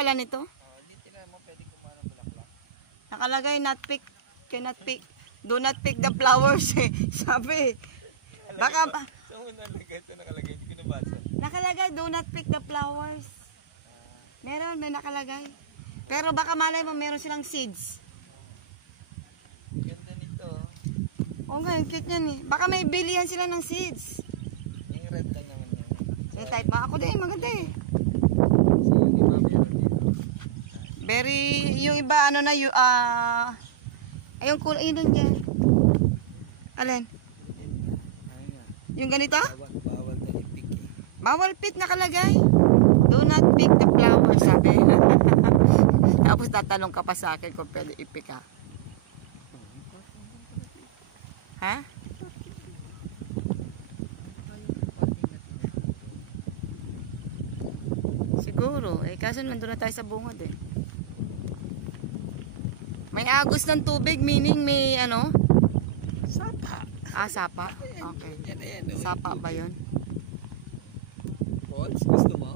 pala nito. Hindi tingnan mo pwede kumuha ng bulaklak. Nakalagay cannot pick, do not pick the flowers eh. Sabi. Baka Saan mo nalagay ito? Nakalagay, hindi ko nabasa. nakalagay do not pick the flowers. May nakalagay. Pero baka malay mo meron silang seeds. Ganda nito. Oo nga, cute yan eh. Baka may bilihan sila ng seeds. Yung red lang naman yun. Yung type mo. Ako din, maganda eh. So yung iba meron dito. Very, yung iba ano na, yung kulay, yun lang dyan. Alin? Ayun. Yung ganito? Bawal na ipik eh. Bawal pick nakalagay. Do not pick the flowers, sabi. Tapos tatanong ka pa sa akin kung pwede i-pick ha. Ha? Siguro. Kaso nandun na tayo sa bungad eh. May agos ng tubig, meaning may ano? Sapa. Sapa? Okay. Yan. Sapa ba yun? Balls, gusto mo?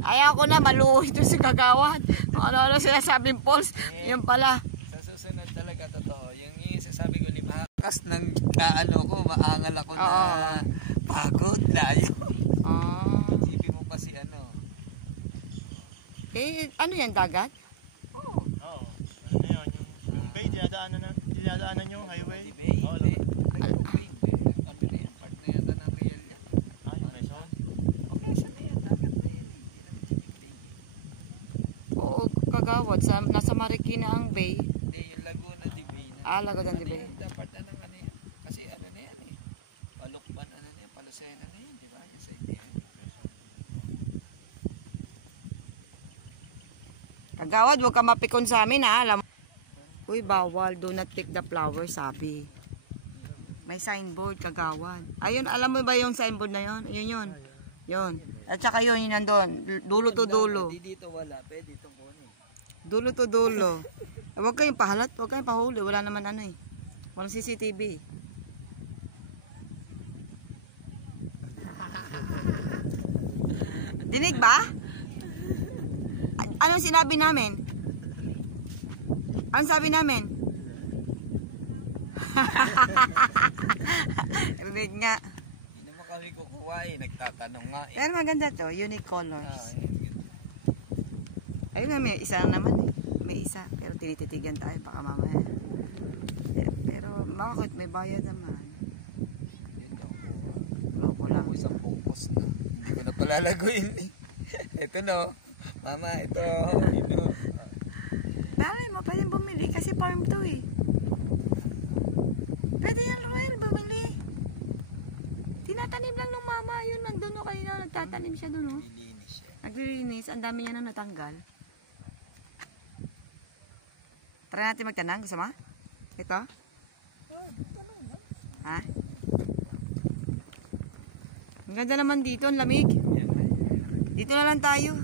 Ayaw ko na, maluho ito si Kagawad. Ano sinasabing Pauls? Yan pala. Sa susunod talaga totoo. Yung sasabi ko ni Makas ng kaano ko, maangal ako na pagod, layo. Isipin mo pa si ano. Ano yan, dagat? Oo. Ano yun? Yung bay, dinadaanan yung highway. Oo, Kagawad, nasa Marikina ang bay. Hindi, yung Laguna de Bay. Laguna de Bay. Dapat ano yan. Kasi ano na yan eh. Palukban ano na yan, Palusena na yan, di ba? Yung sa ideya. Kagawad, huwag ka mapikon sa amin ha. Alam. Uy, bawal. Do not pick the flowers, sabi. May signboard, Kagawad. Ayun, alam mo ba yung signboard na yun? Yun. Yun. At saka yun nandun. Dulo to dulo. Hindi dito wala. Pwede itong kunin. Dulo to dulo. Huwag kayong pahalat. Huwag kayong pahuli. Wala naman ano eh. Walang CCTV. Dinig ba? Anong sinabi namin? Anong sabi namin? Rinig nga. Hindi naman kami kukuha eh. Nagtatanong nga eh. Pero maganda to. Unique colors. Yun. Ayun nga, may isa naman eh. May isa. Pero tinititigan tayo. Baka mamaya. Pero bakit? May bayad naman. Yun lang po. Loko lang. Ako isang focus na. Hindi ko na palalaguin eh. Ito no. Mama, ito. Dami mo, pwede bumili kasi farm to eh. Pwede yan, Roel, bumili. Tinatanim lang ng mama. Yun, nandun o kanina, nagtatanim siya dun o. Nilinis siya. Naglilinis, ang dami niya na natanggal. Try natin magtanang, gusto mo? Ito? Ha? Ang ganda naman dito, ang lamig. Dito na lang tayo.